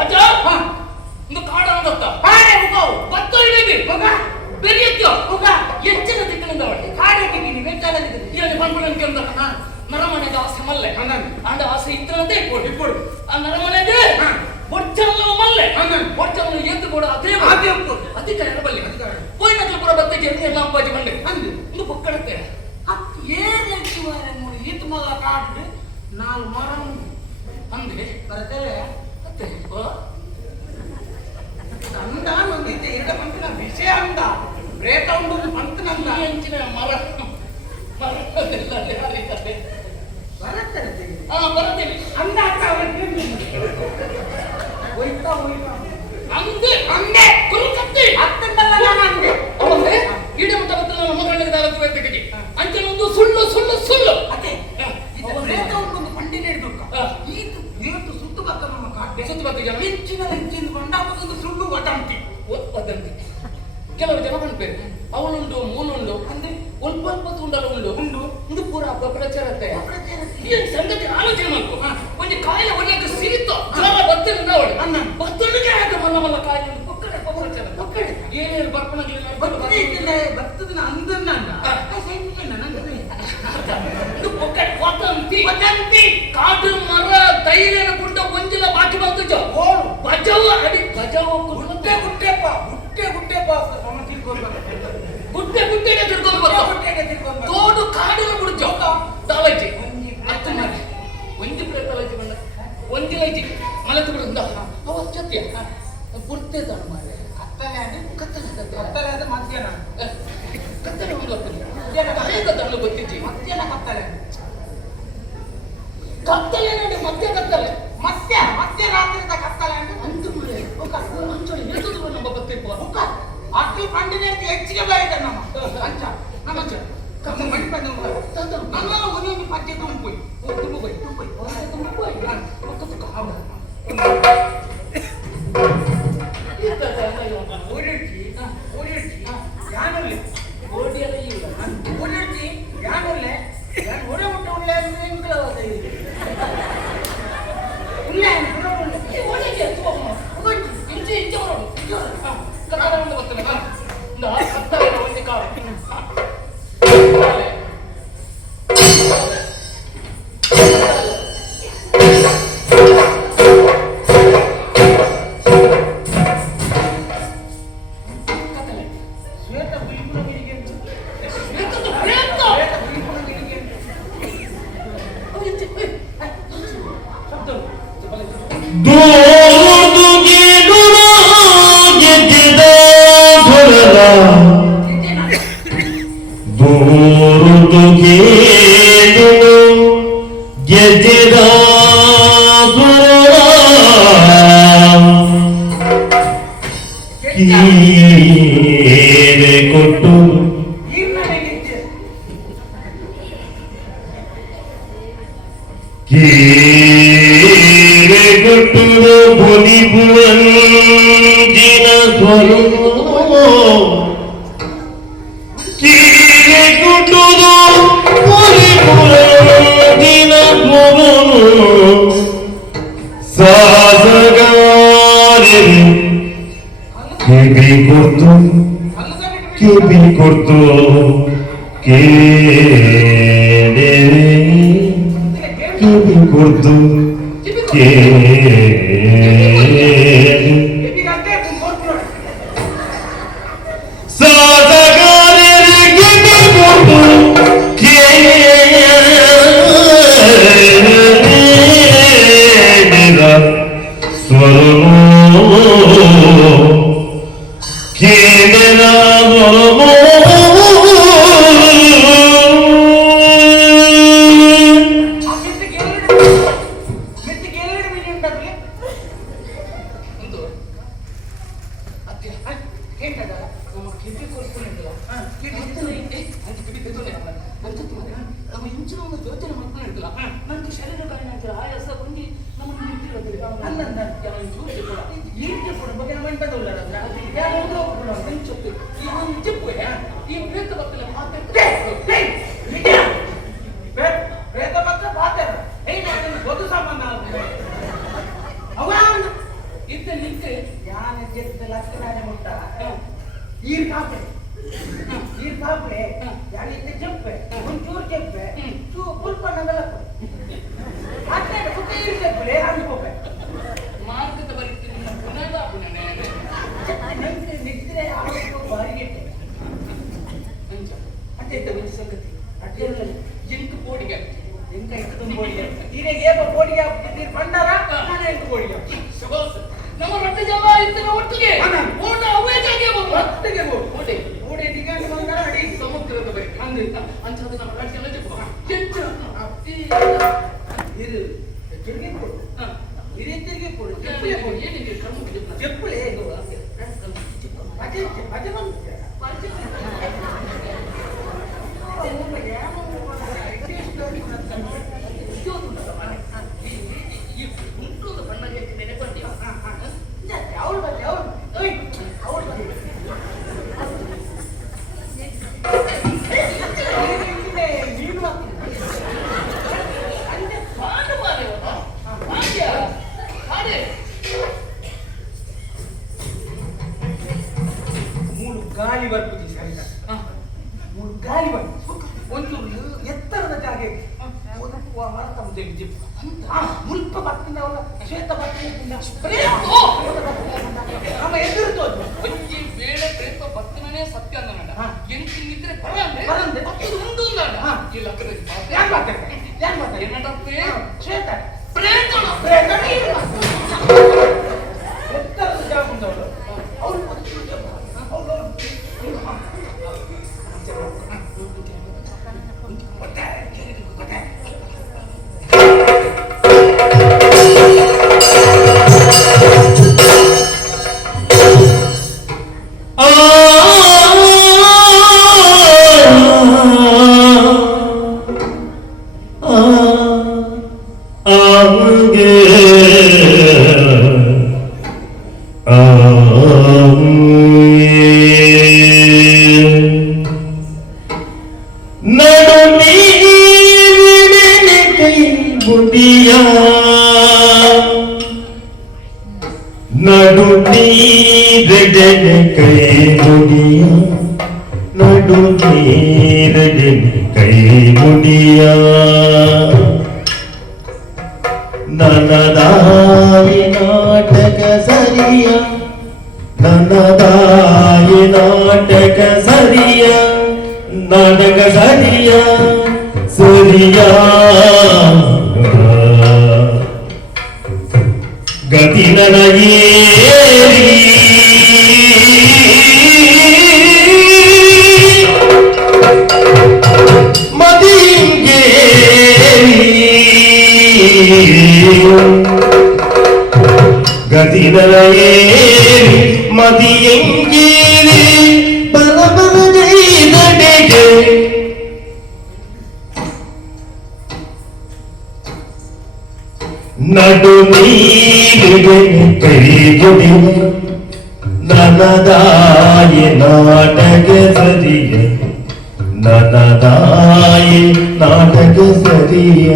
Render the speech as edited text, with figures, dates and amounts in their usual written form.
ಅಜ್ಜ ಒಂದು ಕಾಡ ಅಂದತ್ತ ಬತ್ತ ಹಿಡಿದಿ ಬೆರಿಯತ್ಯೋ ಎಚ್ಚರ ದಿಕ್ಕಿನಿಂದ ಹೊಡೆ ಕಾಡಿಗೆ ವೆಚ್ಚಲ ದಿಕ್ಕಿನ ಇಲ್ಲಿ ಬಂದ್ಬಿಡಂಕೆ ಅಂದ ನರಮನೆದ ಆಸೆ ಮಲ್ಲೆ ಅಂಡ ಆಸೆ ಇತ್ತರಂತೆ ಇಪ್ಪಡು ಆ ನರಮನೆದೆ ಒಡ್ಚನಲ್ಲ ಮಲ್ಲೆ ಒಡ್ಚನಲ್ಲ ಎದ್ದು ಕೂಡ ಅದೇ ಅಧಿಕಾರ ಬಲ್ಲಿ ಪೋಯಿನಕ್ಕೆ ಕೂಡ ಬತ್ತಕ್ಕೆ ಎಲ್ಲ ಅಂಬಾಜಿ ಬಂಡೆ ಒಂದು ಪಕ್ಕಡತ್ತೆ ಏನು ಈತ ಮಗ ಕಾಡು ನಾಲ್ಕು ಮರ ಅಂದ್ರೆ ಬರತ್ತಲ್ಲ ಅತ್ತೆ ಅಂದ ನಂದಿದ್ದೆ ಎರಡ ಪಂಪಿನ ವಿಷಯ ಅಂದ ಪ್ರೇತ ಉಂಡು ಪಂಪನಂದ ಹೆಂಚಿನ ಮರ ಮರದೆಲ್ಲ ಯಾರಿದ್ದಾರೆ ಬರತ್ತಾರೆ ಬರತ್ತೇನೆ ಅಂದ ಅಕ್ಕ ಹೋಯ್ತಾ ಅಂದೆ ಅಂದೆ ಕುರುಕತ್ತಿ ಅತ್ತಂದಲ್ಲ ನಾನು ಅಂದೆ ಅವನೇ ಇಡೀ ಮುಟ್ಟ ಗೊತ್ತಿಲ್ಲ ನಮ್ಮ ಕಣ್ಣಿಗೆ ತೆಗೆದಿ ಅಂಚನೊಂದು ಸುಳ್ಳು ಸುಳ್ಳು ಸುಳ್ಳು ಅದೇ ಪ್ರೇತ ಉಂಟು ಪಂಡಿನ ಇಡ್ಬೇಕ ಈತ ಇವತ್ತು ಸುತ್ತು ಬಕ್ಕ ನಮ್ಮ ಕಾಟೆ ಸುತ್ತು ಬತ್ತಿಗೆ ಹೆಚ್ಚಿನ ಕೊಂಡಾಪದೊಂದು ಸುಳ್ಳು ವದಂತಿ ವದಂತಿ ಕೆಲವು ಜನ ಬಂದ್ಬೇರು ಅವಳುಂಡು ಮೂಲುಂಡು ಅಂದ್ರೆ ಸ್ವಲ್ಪ ತುಂಡಲು ಉಂಡು ಇದು ಪೂರ ಪ್ರಚಾರತ್ತೆ ಈ ಸಂಗತಿ ಆಲೋಚನೆ ಮಾಡ್ಕೊ ಒಂದು ಕಾಯಿಲೆ ಒಳ್ಳೆಗೆ ಸಿಗುತ್ತೋ ಜ್ವರ ಬತ್ತಿಲ್ಲ ಅವಳು ಬತ್ತಳಿಗೆ ಹಾಗೆ ಮಲ್ಲ ಮಲ್ಲ ಕಾಯಿಲೆ ಪಕ್ಕಡೆ ಪ್ರಚಾರ ಪಕ್ಕಡೆ ಏನೇನು ಬರ್ಪಣಗಳಿಲ್ಲ ಬರ್ತದಿನ ಅಂದನ್ನ ವದಂತಿ ಕಾಡು ಮರ ಧೈರ್ಯನ ಗುಡ್ಡ ಒಂಜಿಲ ಬಾಕಿ ಬಂತು ಬಜಾವ ಅಡಿ ಬಜಾವ ಗುಡ್ಡೆ ಗುಡ್ಡೆಪ್ಪ ಗುಡ್ಡೆ ಗುಡ್ಡೆಪ್ಪ ಗುಡ್ಡೆ ಗುಡ್ಡೆಗೆ ತಿರ್ಕೊಂಡು ಬರ್ತಾವ ತೋಡು ಕಾಡಿನ ಬಿಡ್ಜೋ ತಾಲಜಿ ಅತ್ತು ಮಾಡಿ ಒಂಜಿ ಪ್ಲೇಟ್ ತಲಜಿ ಬಂದ ಒಂಜಿ ಲೈಜಿ ಮಲತು ಬಿಡುಂದ ಅವ ಸತ್ಯ ಬುರ್ತೆ ತಾನು ಮಾರೆ ಕತ್ತಲೆ ಕತ್ತಲೆ ಕತ್ತಲೆ ಅದು ಮಧ್ಯಾಹ್ನ ಕತ್ತಲೆ ಒಂದು ಕತ್ತಲೆ ಗೊತ್ತಿಜ್ಜಿ ಮಧ್ಯಾಹ್ನ ಕತ್ತಲೆ ಕತ್ತಲೆ ನೋಡಿ ಮಧ್ಯ ಕತ್ತಲೆ ಮಧ್ಯ ರಾತ್ರಿದ ಕತ್ತಲೆ ಅಂತು ಮಳೆ ಅಂಚೊಳಿ ಎತ್ತದು ನಮ್ಮ ಬತ್ತಿಪ್ಪ ಅಷ್ಟು ಪಂಡಿನ ಹೆಚ್ಚಿಗೆ ಬರೀತಾರೆ ನಮ್ಮ ಅಂಚ ನಮ್ಮ ಕಮ್ಮ ಮಣಿ ಪಂಡ ನಮ್ಮ ಒಂದೊಂದು ಪದ್ಯ ತುಂಬ ಓಡಿಡ್ತಿ ಯಾನುಲ್ಲೆ ಓಡಿಯಲ್ಲ ಇಲ್ಲ ಓಡಿಡ್ತಿ ಯಾನುಲ್ಲೆ ಯಾನು ಒಡೆ ಮುಟ್ಟ ಉಳ್ಳೆ ಉಳ್ಳೆ ಓಡಿಗೆ ಇಂಚೆ ಇಂಚೆ ಹೊರಡು ಕತ್ತಲೆ ಒಂದು ಬರ್ತದೆ ಕತ್ತಲೆ ಒಂದು ಕಾಳು ಇತ್ತ ನಿಂತೆ ಯಾನ ಜೆತ್ತ ಲಕ್ಕನಾನೆ ಮುಟ್ಟ ಈರ್ ಕಾಪೆ ಯಾನಿತ್ತೆ ಜಪ್ಪೆ ಒಂಚೂರು ಜಪ್ಪೆ ಸ್ವಲ್ಪ ನಗಲಪ್ಪ ಅತ್ತೆ ಸುತ್ತೆ ಈರ್ ಜಪ್ಪೆ ಅನ್ಕೋಪೆ ಮಾರ್ಗದ ಬರೀತೀನಿ ಪುನಃ ಪುನಃ ನಂಗೆ ನಿದ್ರೆ ಆರೋಗ್ಯ ಬಾರಿಗೆಟ್ಟೆ ಅತ್ತೆ ಒಂದು ಸಂಗತಿ ಅತ್ತೆ ಎಂಟು ಕೋಡಿಗೆ ಎಂಕ ಇತ್ತು ಬೋಡಿಗೆ ತೀರೆಗೆ ಬೋಡಿಗೆ ಆಗ್ತಿದ್ದೀರಿ ಬಂಡಾರ ನಾನು ಎಂಟು ಬೋಡಿಗೆ ಶಬಾಸ್ ನಮ್ಮ ರೊಟ್ಟೆ ಜಲ ಇತ್ತು ಒಟ್ಟಿಗೆ ಓಟ ಅವೇಜಾಗೆ ಒಟ್ಟಿಗೆ ಓಟೆ ಓಡೆ ದಿಗಂತ ಬಂದ ಅಡಿ ಸಮುದ್ರದ ಬೈ ಅಂದ್ರೆ ಅಂಚದ ನಮ್ಮ ರೊಟ್ಟೆ ಎಲ್ಲ ಜಪ್ಪ ಹೆಚ್ಚು ಇರು ತಿರುಗಿ ಕೊಡು ಇರೇ ತಿರುಗಿ ಕೊಡು ಚೆಪ್ಪಲೆ ಕೊಡು ಏನಿದೆ ಕಮ್ಮಿ ಚೆಪ್ಪಲೆ ಇದು ಅದೇ ಅದೇ ಬಂತು ಗಾಳಿ ಬರ್ಬೋದು ಸರಿತ ಗಾಳಿ ಬಂತು ಒಂದು ಎತ್ತರದ ಜಾಗ ಒದಗುವ ಮರ ತಮ್ಮ ಮುಲ್ಪ ಬತ್ತಿನ ಅವರ ಶ್ವೇತ ಬತ್ತಿನ ನಮ್ಮ ಎದುರುತೋದು ಒಂಜಿ ಬೇಳೆ ಪ್ರೇಮ ಬತ್ತಿನೇ ಸತ್ಯ ಅಂದ ಎಂತಿದ್ರೆ ಬರಂದೆ ಅದು ಒಂದು ಇಲ್ಲ ಯಾನ್ ಮಾತಾಡ್ತಾರೆ ಏನಂತಪ್ಪೇ ಶ್ವೇತ ಪ್ರೇಮ ಎತ್ತರದ ಜಾಗ ಬಂದವಳು ಅವಳು ನಡು ನೀರಡೆನ ಕೈ ಮುಡಿಯ ನಡು ನೀರಡೆನ ಕೈ ಮುಡಿಯ ನನ್ನದಾಯಿ ನಾಟಕ ಸರಿಯ ನನ್ನದಾಯಿ ನಾಟಕ ಸರಿಯ ನಾಟಕ ಸರಿಯ ಸರಿಯ ಗತಿ ನನಗೇರಿ ಮದಿಯಂಗೇರಿ ಗತಿ ನನಗೇರಿ ಮದಿಯಂಗೇರಿ ಬಲ ಬಲಗೈದಡೆಗೆ ನಡು ನೀರಿನ ಕೈ ಗುಡಿಯ ನನ್ನದಾಯಿ ನಾಟಕ ಸರಿಯ ನನ್ನದಾಯಿ ನಾಟಕ ಸರಿಯ